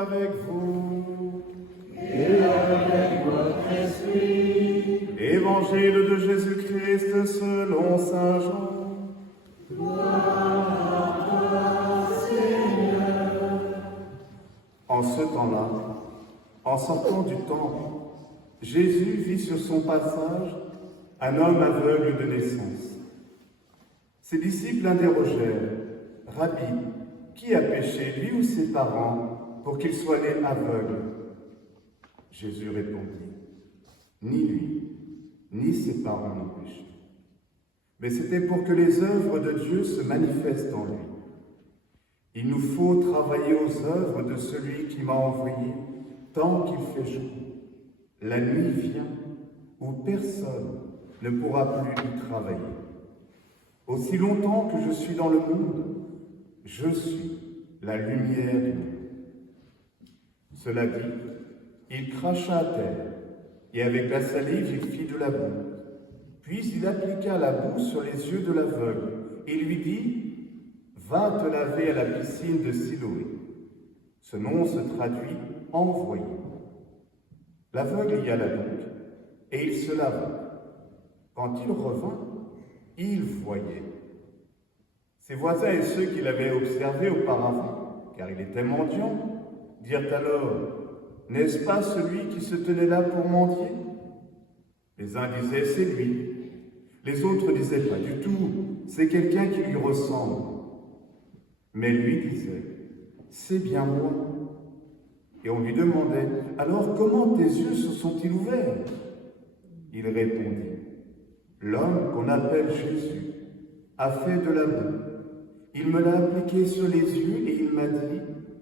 avec vous. Et avec votre esprit. Évangile de Jésus-Christ selon saint Jean. Gloire à toi, Seigneur. En ce temps-là, en sortant du temple, Jésus vit sur son passage un homme aveugle de naissance. Ses disciples interrogèrent, « Rabbi, qui a péché, lui ou ses parents, pour qu'il soit né aveugle ?» Jésus répondit, « Ni lui, ni ses parents n'ont péché. Mais c'était pour que les œuvres de Dieu se manifestent en lui. Il nous faut travailler aux œuvres de celui qui m'a envoyé tant qu'il fait jour. La nuit vient où personne ne pourra plus y travailler. Aussi longtemps que je suis dans le monde, je suis la lumière du monde. » Cela dit, il cracha à terre, et avec la salive il fit de la boue. Puis il appliqua la boue sur les yeux de l'aveugle, et lui dit, « Va te laver à la piscine de Siloé. » Ce nom se traduit « envoyé ». L'aveugle y alla donc, et il se lava. Quand il revint, il voyait. Ses voisins et ceux qui l'avaient observé auparavant, car il était mendiant, dirent alors, « N'est-ce pas celui qui se tenait là pour mendier ?» Les uns disaient, « C'est lui. » Les autres disaient, « Pas du tout, c'est quelqu'un qui lui ressemble. » Mais lui disait, « C'est bien moi. » Et on lui demandait, « Alors comment tes yeux se sont-ils ouverts ?» Il répondit, « L'homme qu'on appelle Jésus a fait de la boue. Il me l'a appliqué sur les yeux et il m'a dit,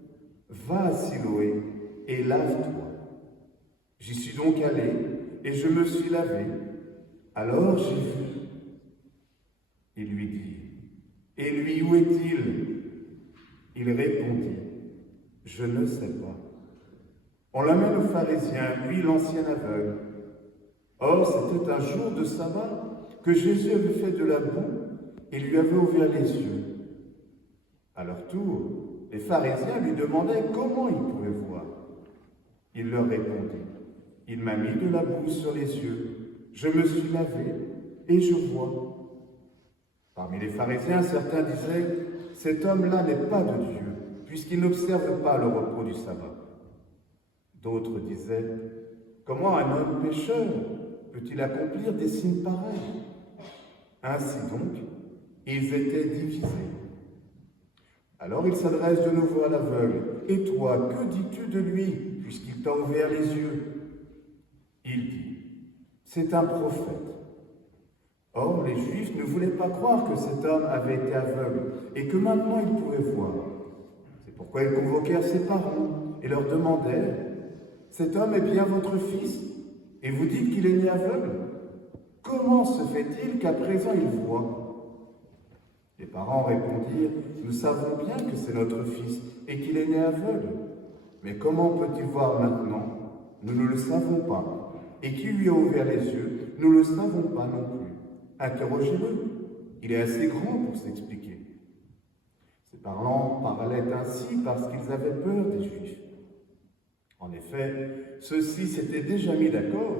« Va à Siloé et lave-toi. » J'y suis donc allé et je me suis lavé. Alors j'ai vu. Il lui dit, « Et lui, où est-il » Il répondit, « Je ne sais pas. » On l'amène au pharisien, lui l'ancien aveugle. Or, c'était un jour de sabbat que Jésus avait fait de la boue et lui avait ouvert les yeux. À leur tour, les pharisiens lui demandaient comment il pouvait voir. Il leur répondit, « Il m'a mis de la boue sur les yeux, je me suis lavé et je vois. » Parmi les pharisiens, certains disaient, « Cet homme-là n'est pas de Dieu, puisqu'il n'observe pas le repos du sabbat. » D'autres disaient, « Comment un homme pécheur peut-il accomplir des signes pareils ?» Ainsi donc, ils étaient divisés. Alors il s'adresse de nouveau à l'aveugle, « Et toi, que dis-tu de lui, puisqu'il t'a ouvert les yeux ?» Il dit, « C'est un prophète. » Or, les Juifs ne voulaient pas croire que cet homme avait été aveugle et que maintenant il pouvait voir. C'est pourquoi ils convoquèrent ses parents et leur demandèrent, « Cet homme est bien votre fils, et vous dites qu'il est né aveugle? Comment se fait-il qu'à présent il voit ?» Les parents répondirent, « Nous savons bien que c'est notre fils et qu'il est né aveugle. Mais comment peut-il voir maintenant? Nous ne le savons pas. Et qui lui a ouvert les yeux? Nous ne le savons pas non plus. Interrogez-le. Il est assez grand pour s'expliquer. » Ses parents parlaient ainsi parce qu'ils avaient peur des Juifs. En effet, ceux-ci s'étaient déjà mis d'accord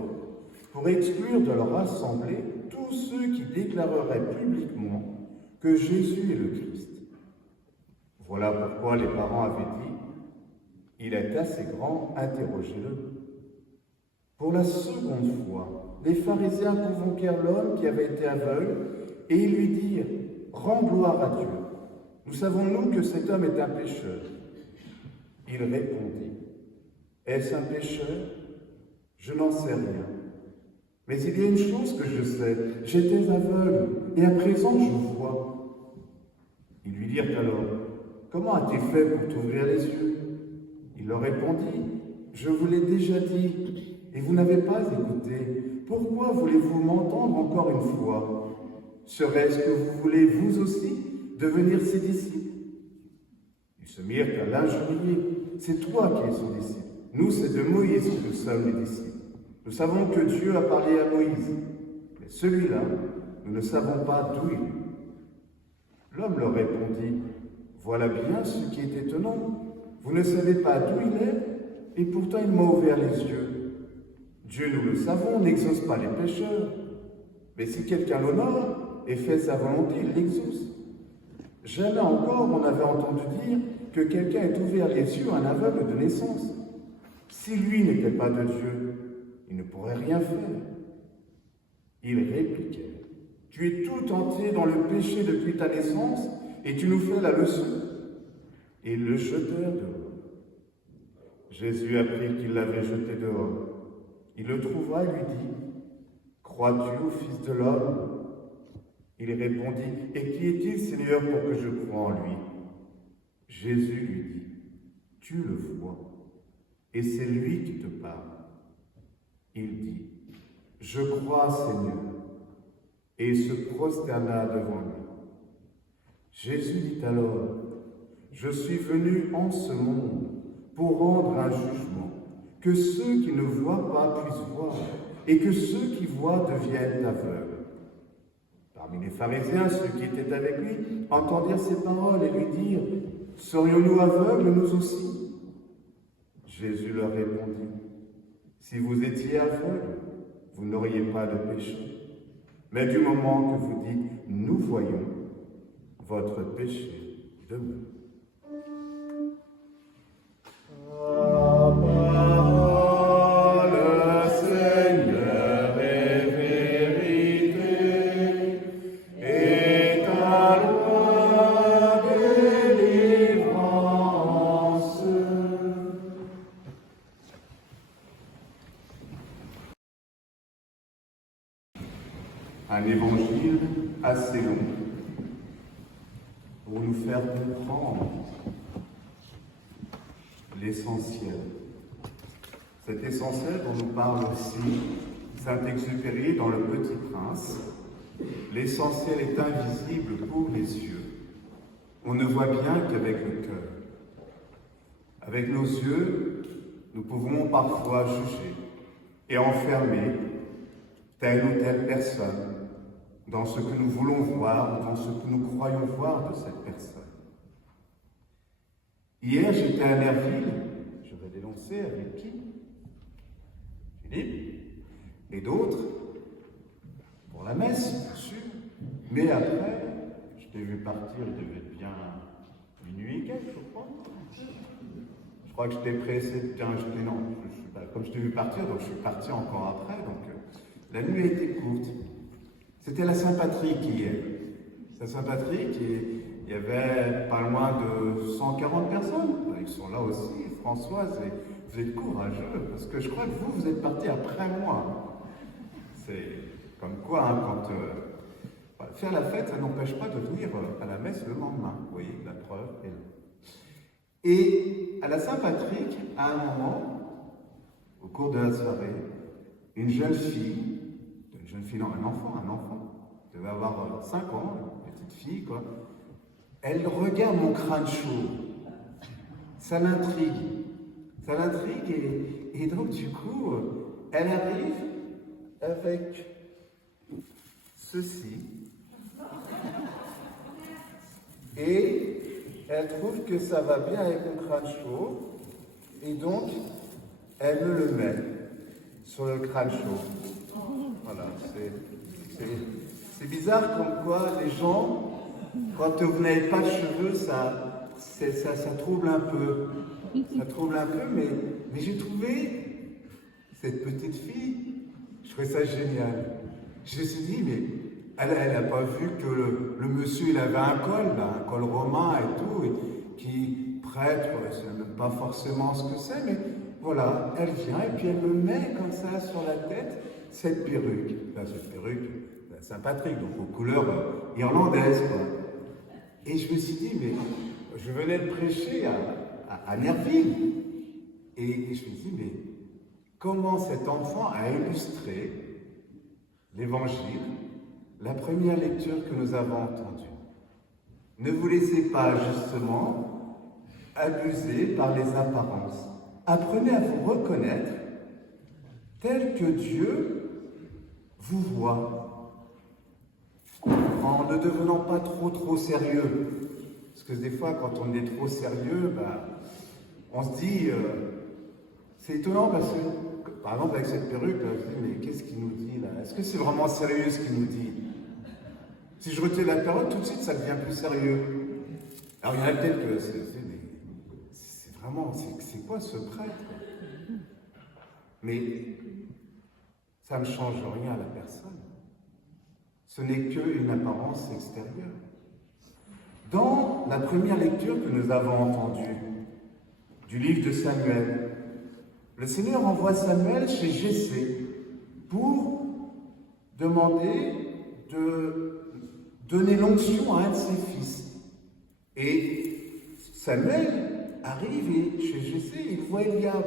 pour exclure de leur assemblée tous ceux qui déclareraient publiquement que Jésus est le Christ. Voilà pourquoi les parents avaient dit, « Il est assez grand, interrogez-le. » Pour la seconde fois, les pharisiens convoquèrent l'homme qui avait été aveugle et ils lui dirent, « Rends gloire à Dieu. Nous savons, nous, que cet homme est un pécheur. » Il répondit, « Est-ce un pécheur? Je n'en sais rien. Mais il y a une chose que je sais, j'étais aveugle et à présent je vois. » Ils lui dirent alors, « Comment as-tu fait pour t'ouvrir les yeux ?» Il leur répondit, « Je vous l'ai déjà dit, et vous n'avez pas écouté. Pourquoi voulez-vous m'entendre encore une fois? Serait-ce que vous voulez, vous aussi, devenir ses disciples ?» Ils se mirent à l'injurier. « C'est toi qui es son disciple. Nous, c'est de Moïse que nous sommes les disciples. Nous savons que Dieu a parlé à Moïse, mais celui-là, nous ne savons pas d'où il est. » L'homme leur répondit, « Voilà bien ce qui est étonnant. Vous ne savez pas d'où il est, et pourtant il m'a ouvert les yeux. Dieu, nous le savons, n'exauce pas les pécheurs. Mais si quelqu'un l'honore et fait sa volonté, il l'exauce. Jamais encore on avait entendu dire que quelqu'un ait ouvert les yeux à un aveugle de naissance. Si lui n'était pas de Dieu, il ne pourrait rien faire. Il répliquait, « Tu es tout entier dans le péché depuis ta naissance, et tu nous fais la leçon. » Et ils le jetèrent dehors. Jésus apprit qu'il l'avait jeté dehors. Il le trouva et lui dit, « Crois-tu au Fils de l'homme » Il répondit, « Et qui est-il, Seigneur, pour que je croie en lui » Jésus lui dit, « Tu le vois, et c'est lui qui te parle. » Il dit, « Je crois, Seigneur. » Et il se prosterna devant lui. Jésus dit alors, « Je suis venu en ce monde pour rendre un jugement, que ceux qui ne voient pas puissent voir, et que ceux qui voient deviennent aveugles. » Parmi les pharisiens, ceux qui étaient avec lui entendirent ces paroles et lui dirent, « Serions-nous aveugles, nous aussi ?» Jésus leur répondit, « Si vous étiez aveugles, vous n'auriez pas de péché. Mais du moment que vous dites « Nous voyons », votre péché demeure. Un évangile assez long pour nous faire comprendre l'essentiel. Cet essentiel dont nous parle aussi Saint-Exupéry dans Le Petit Prince. L'essentiel est invisible pour les yeux. On ne voit bien qu'avec le cœur. Avec nos yeux, nous pouvons parfois juger et enfermer telle ou telle personne dans ce que nous voulons voir, dans ce que nous croyons voir de cette personne. Hier, j'étais à Nerville, je vais dénoncer avec qui? Philippe, et d'autres, pour la messe, bien sûr. Mais après, je t'ai vu partir, il devait être bien minuit et quelques, je crois. Je crois que je t'ai pressé, comme je t'ai vu partir, donc je suis parti encore après, donc la nuit a été courte. C'était la Saint-Patrick hier. La Saint-Patrick, il y avait pas loin de 140 personnes. Ils sont là aussi, Françoise, et vous êtes courageux, parce que je crois que vous êtes partis après moi. C'est comme quoi, hein, faire la fête, ça n'empêche pas de venir à la messe le lendemain. Vous voyez, la preuve est là. Et à la Saint-Patrick, à un moment, au cours de la soirée, une jeune fille, non, un enfant, elle devait avoir 5 ans, une petite fille, quoi. Elle regarde mon crâne chaud. Ça l'intrigue, et donc du coup, elle arrive avec ceci, et elle trouve que ça va bien avec mon crâne chaud, et donc elle me le met sur le crâne chaud. Voilà, c'est bizarre comme quoi les gens, quand vous n'avez pas de cheveux, ça trouble un peu. Ça trouble un peu, mais j'ai trouvé cette petite fille, je trouvais ça génial. Je me suis dit, mais elle n'a pas vu que le monsieur, il avait un col romain et tout, et qui prêtre, je ne sais même pas forcément ce que c'est, mais voilà, elle vient et puis elle me met comme ça sur la tête cette perruque, la Saint-Patrick, donc aux couleurs irlandaises, quoi. Et je me suis dit, mais je venais de prêcher à Nerville, et je me suis dit, mais comment cet enfant a illustré l'évangile, la première lecture que nous avons entendue. Ne vous laissez pas justement abuser par les apparences. Apprenez à vous reconnaître tel que Dieu vous voit, en ne devenant pas trop sérieux. Parce que des fois, quand on est trop sérieux, On se dit, c'est étonnant parce que, par exemple, avec cette perruque, là, je me dis, mais qu'est-ce qu'il nous dit là? Est-ce que c'est vraiment sérieux ce qu'il nous dit? Si je retire la perruque, tout de suite, ça devient plus sérieux. Alors, il y en a peut-être que c'est vraiment, c'est quoi ce prêtre, quoi? Mais ça ne change rien à la personne. Ce n'est qu'une apparence extérieure. Dans la première lecture que nous avons entendue du livre de Samuel, le Seigneur envoie Samuel chez Jessé pour demander de donner l'onction à un de ses fils. Et Samuel arrive et chez Jessé, il voit Eliab.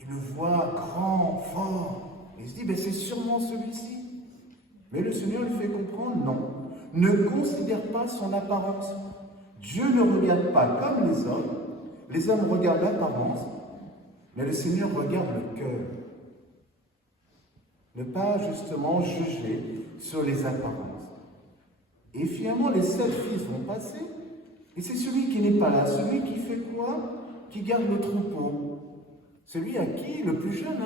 Il le voit grand, fort. Il se dit, ben c'est sûrement celui-ci. Mais le Seigneur lui fait comprendre, non. Ne considère pas son apparence. Dieu ne regarde pas comme les hommes. Les hommes regardent l'apparence, mais le Seigneur regarde le cœur. Ne pas justement juger sur les apparences. Et finalement, les 7 fils vont passer. Et c'est celui qui n'est pas là, celui qui fait quoi? Qui garde le troupeau. Celui à qui, le plus jeune,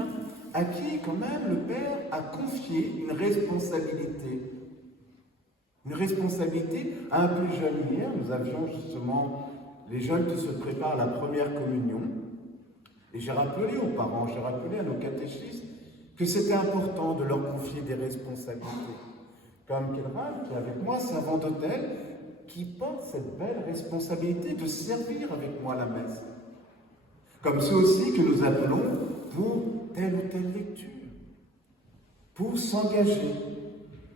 à qui quand même le Père a confié une responsabilité. Une responsabilité à un plus jeune. Hier, nous avions justement les jeunes qui se préparent à la première communion. Et j'ai rappelé aux parents, j'ai rappelé à nos catéchistes que c'était important de leur confier des responsabilités. Comme Kelran, qui est avec moi, servant d'hôtel, qui porte cette belle responsabilité de servir avec moi la messe. Comme ceux aussi que nous appelons pour telle ou telle lecture, pour s'engager.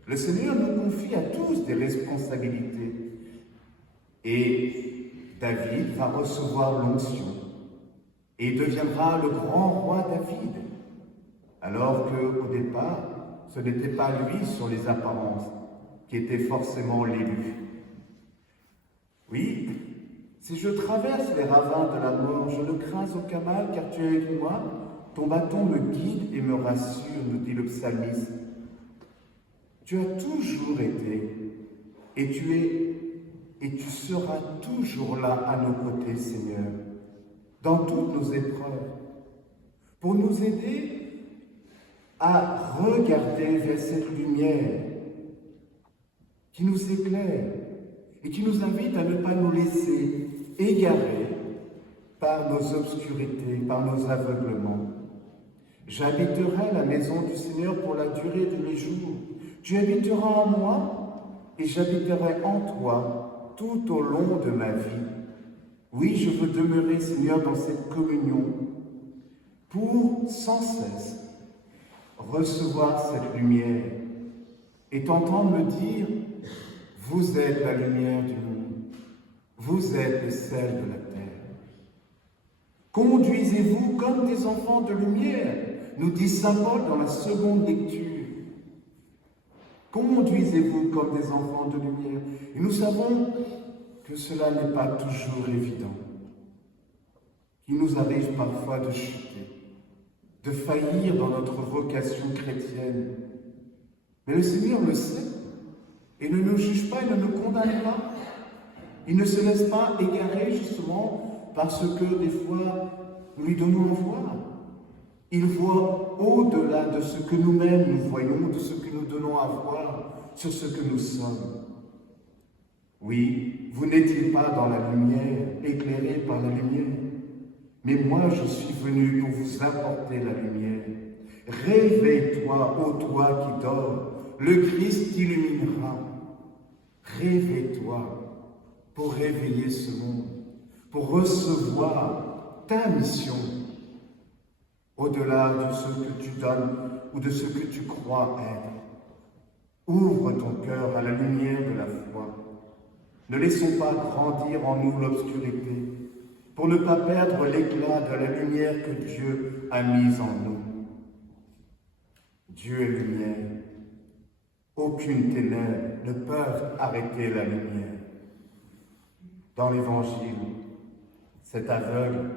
Le Seigneur nous confie à tous des responsabilités. Et David va recevoir l'onction et deviendra le grand roi David, alors qu'au départ, ce n'était pas lui sur les apparences qui était forcément l'élu. Oui, si je traverse les ravins de la mort, je ne crains aucun mal, car tu es avec moi. Ton bâton me guide et me rassure, nous dit le psalmiste. Tu as toujours été, et tu seras toujours là à nos côtés, Seigneur, dans toutes nos épreuves, pour nous aider à regarder vers cette lumière qui nous éclaire et qui nous invite à ne pas nous laisser égarer par nos obscurités, par nos aveuglements. J'habiterai la maison du Seigneur pour la durée de mes jours. Tu habiteras en moi et j'habiterai en toi tout au long de ma vie. Oui, je veux demeurer, Seigneur, dans cette communion pour sans cesse recevoir cette lumière et t'entendre me dire, vous êtes la lumière du monde, vous êtes le sel de la terre. Conduisez-vous comme des enfants de lumière, nous dit saint Paul dans la seconde lecture. Conduisez-vous comme des enfants de lumière. Et nous savons que cela n'est pas toujours évident. Il nous arrive parfois de chuter, de faillir dans notre vocation chrétienne. Mais le Seigneur le sait et ne nous juge pas, il ne nous condamne pas. Il ne se laisse pas égarer justement parce que des fois nous lui donnons à voir. Il voit au-delà de ce que nous-mêmes nous voyons, de ce que nous donnons à voir sur ce que nous sommes. Oui, vous n'étiez pas dans la lumière, éclairés par la lumière, mais moi je suis venu pour vous apporter la lumière. Réveille-toi, ô toi qui dors, le Christ t'illuminera. Réveille-toi pour réveiller ce monde, pour recevoir ta mission. Au-delà de ce que tu donnes ou de ce que tu crois être. Ouvre ton cœur à la lumière de la foi. Ne laissons pas grandir en nous l'obscurité, pour ne pas perdre l'éclat de la lumière que Dieu a mise en nous. Dieu est lumière. Aucune ténèbre ne peut arrêter la lumière. Dans l'Évangile, cet aveugle,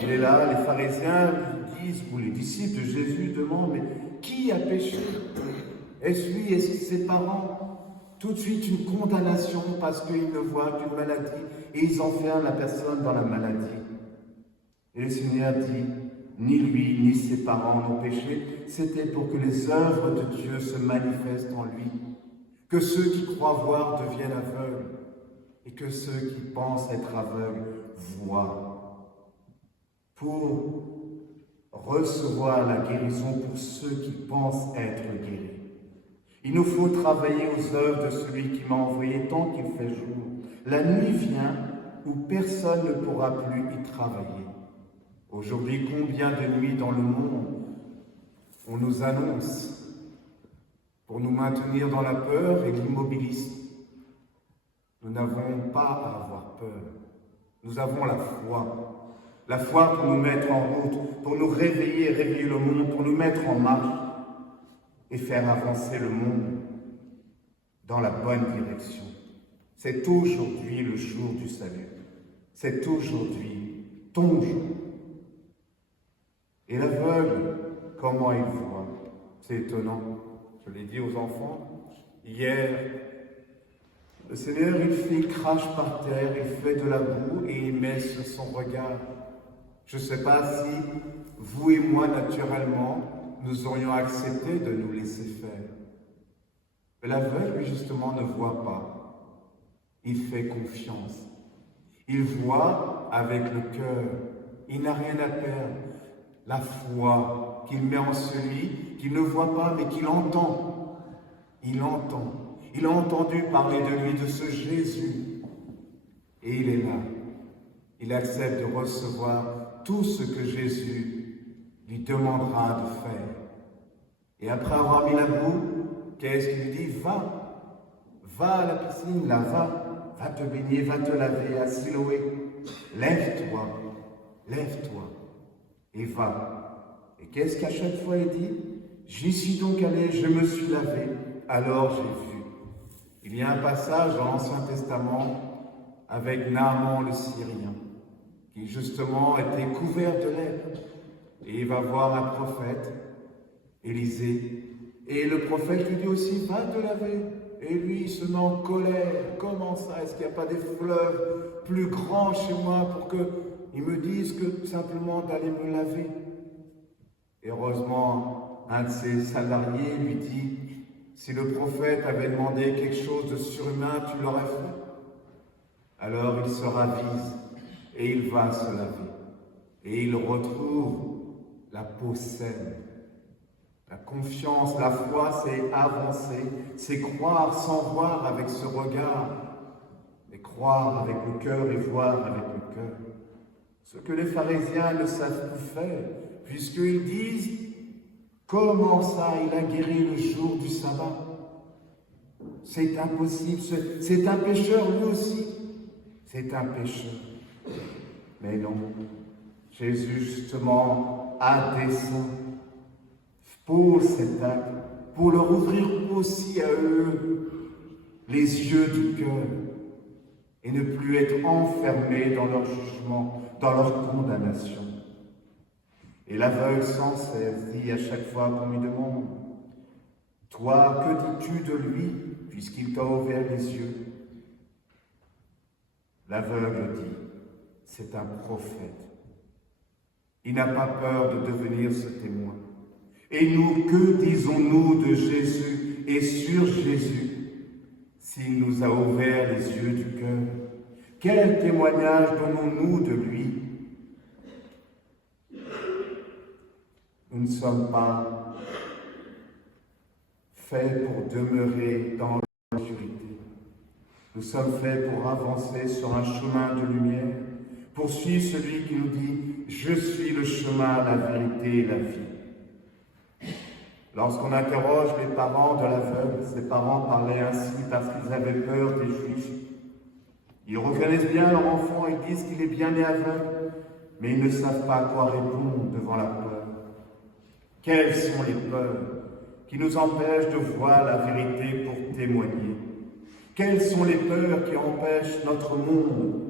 il est là, les pharisiens lui disent, ou les disciples de Jésus demandent, mais qui a péché? Est-ce lui, est-ce ses parents? tout de suite une condamnation parce qu'ils ne voient qu'une maladie et ils enferment la personne dans la maladie. Et le Seigneur dit, ni lui ni ses parents n'ont péché, c'était pour que les œuvres de Dieu se manifestent en lui, que ceux qui croient voir deviennent aveugles et que ceux qui pensent être aveugles voient. Pour recevoir la guérison pour ceux qui pensent être guéris, il nous faut travailler aux œuvres de celui qui m'a envoyé tant qu'il fait jour. La nuit vient où personne ne pourra plus y travailler. Aujourd'hui, combien de nuits dans le monde on nous annonce pour nous maintenir dans la peur et l'immobilisme. Nous n'avons pas à avoir peur. Nous avons la foi. La foi pour nous mettre en route, pour nous réveiller, réveiller le monde, pour nous mettre en marche et faire avancer le monde dans la bonne direction. C'est aujourd'hui le jour du salut. C'est aujourd'hui ton jour. Et l'aveugle, comment il voit? C'est étonnant. Je l'ai dit aux enfants hier. Le Seigneur, il crache par terre, il fait de la boue et il met sur son regard. Je ne sais pas si vous et moi, naturellement, nous aurions accepté de nous laisser faire. Mais l'aveugle, lui, justement, ne voit pas. Il fait confiance. Il voit avec le cœur. Il n'a rien à perdre. La foi qu'il met en celui qu'il ne voit pas, mais qu'il entend. Il entend. Il a entendu parler de lui, de ce Jésus. Et il est là. Il accepte de recevoir tout ce que Jésus lui demandera de faire. Et après avoir mis la boue, qu'est-ce qu'il dit? Va à la piscine, là, va te baigner, va te laver à Siloé. Lève-toi, et va. Et qu'est-ce qu'à chaque fois il dit? J'y suis donc allé, je me suis lavé, alors j'ai vu. Il y a un passage dans l'Ancien Testament avec Naaman le Syrien, qui justement était couvert de lèpre. Et il va voir un prophète, Élisée, et le prophète lui dit aussi, va te laver. Et lui, il se met en colère. Comment ça? Est-ce qu'il n'y a pas des fleuves plus grands chez moi pour qu'ils me disent que simplement d'aller me laver? Et heureusement, un de ses salariés lui dit, si le prophète avait demandé quelque chose de surhumain, tu l'aurais fait. Alors il se ravise et il va se laver. Et il retrouve la peau saine. La confiance, la foi, c'est avancer, c'est croire sans voir avec ce regard, mais croire avec le cœur et voir avec le cœur. Ce que les pharisiens ne savent plus faire, puisqu'ils disent, comment ça, il a guéri le jour du sabbat? C'est impossible, c'est un pécheur lui aussi, c'est un pécheur. Mais non, Jésus justement a dessein pour cet acte, pour leur ouvrir aussi à eux les yeux du cœur et ne plus être enfermés dans leur jugement, dans leur condamnation. Et l'aveugle sans cesse dit à chaque fois qu'on lui demande, « Toi, que dis-tu de lui, puisqu'il t'a ouvert les yeux ?» L'aveugle dit, « C'est un prophète. Il n'a pas peur de devenir ce témoin. Et nous, que disons-nous de Jésus et sur Jésus, s'il nous a ouvert les yeux du cœur? Quel témoignage donnons-nous de lui? Nous ne sommes pas faits pour demeurer dans l'obscurité. Nous sommes faits pour avancer sur un chemin de lumière, pour suivre celui qui nous dit « Je suis le chemin, la vérité et la vie ». Lorsqu'on interroge les parents de l'aveugle, ces parents parlaient ainsi parce qu'ils avaient peur des Juifs. Ils reconnaissent bien leur enfant, ils disent qu'il est bien né aveugle, mais ils ne savent pas à quoi répondre devant la peur. Quelles sont les peurs qui nous empêchent de voir la vérité pour témoigner? Quelles sont les peurs qui empêchent notre monde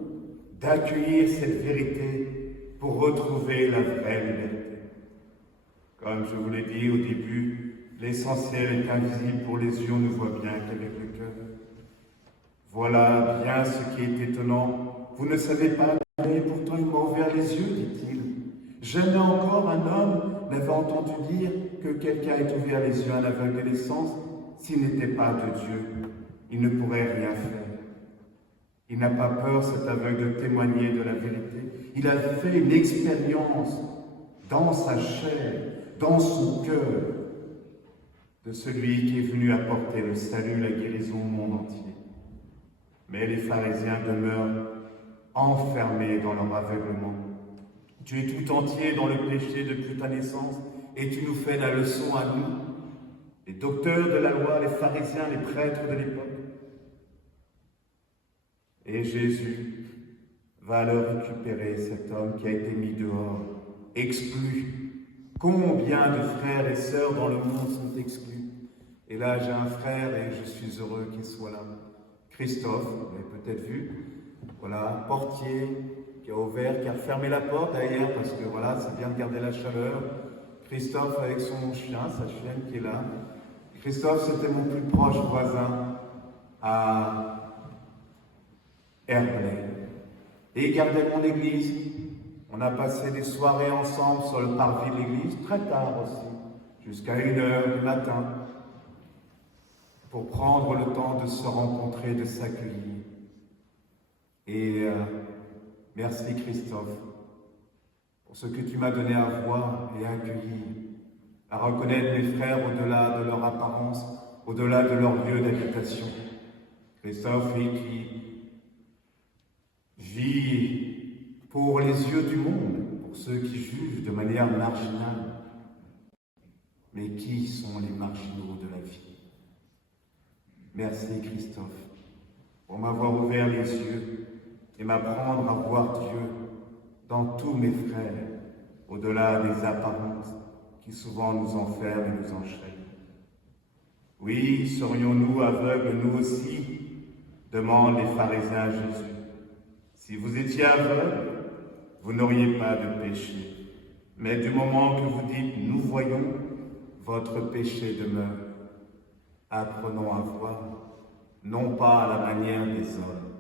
d'accueillir cette vérité pour retrouver la vraie liberté? Comme je vous l'ai dit au début, l'essentiel est invisible pour les yeux, on ne voit bien qu'avec le cœur. Voilà bien ce qui est étonnant. Vous ne savez pas, mais pourtant il m'a ouvert les yeux, dit-il. Jamais encore un homme n'avait entendu dire que quelqu'un ait ouvert les yeux à un aveugle de naissance s'il n'était pas de Dieu. Il ne pourrait rien faire. Il n'a pas peur, cet aveugle, de témoigner de la vérité. Il a fait une expérience dans sa chair, dans son cœur, de celui qui est venu apporter le salut, la guérison au monde entier. Mais les pharisiens demeurent enfermés dans leur aveuglement. Tu es tout entier dans le péché depuis ta naissance et tu nous fais la leçon à nous, les docteurs de la loi, les pharisiens, les prêtres de l'époque. Et Jésus va alors récupérer cet homme qui a été mis dehors, exclu. Combien de frères et sœurs dans le monde sont exclus? Et là, j'ai un frère et je suis heureux qu'il soit là. Christophe, vous l'avez peut-être vu, voilà, portier, qui a ouvert, qui a fermé la porte d'ailleurs, parce que voilà, c'est bien de garder la chaleur. Christophe avec son chien, sa chienne qui est là. Christophe, c'était mon plus proche voisin à Herblay. Et il gardait mon église. On a passé des soirées ensemble sur le parvis de l'église, très tard aussi, jusqu'à 1h du matin, pour prendre le temps de se rencontrer, de s'accueillir. Et merci Christophe, pour ce que tu m'as donné à voir et à accueillir, à reconnaître mes frères au-delà de leur apparence, au-delà de leur lieu d'habitation. Christophe, qui vit pour les yeux du monde, pour ceux qui jugent de manière marginale. Mais qui sont les marginaux de la vie? Merci Christophe, pour m'avoir ouvert les yeux et m'apprendre à voir Dieu dans tous mes frères, au-delà des apparences qui souvent nous enferment et nous enchaînent. Oui, serions-nous aveugles, nous aussi, demandent les pharisiens à Jésus. Si vous étiez aveugles, vous n'auriez pas de péché. Mais du moment que vous dites « nous voyons », votre péché demeure. Apprenons à voir, non pas à la manière des hommes,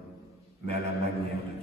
mais à la manière de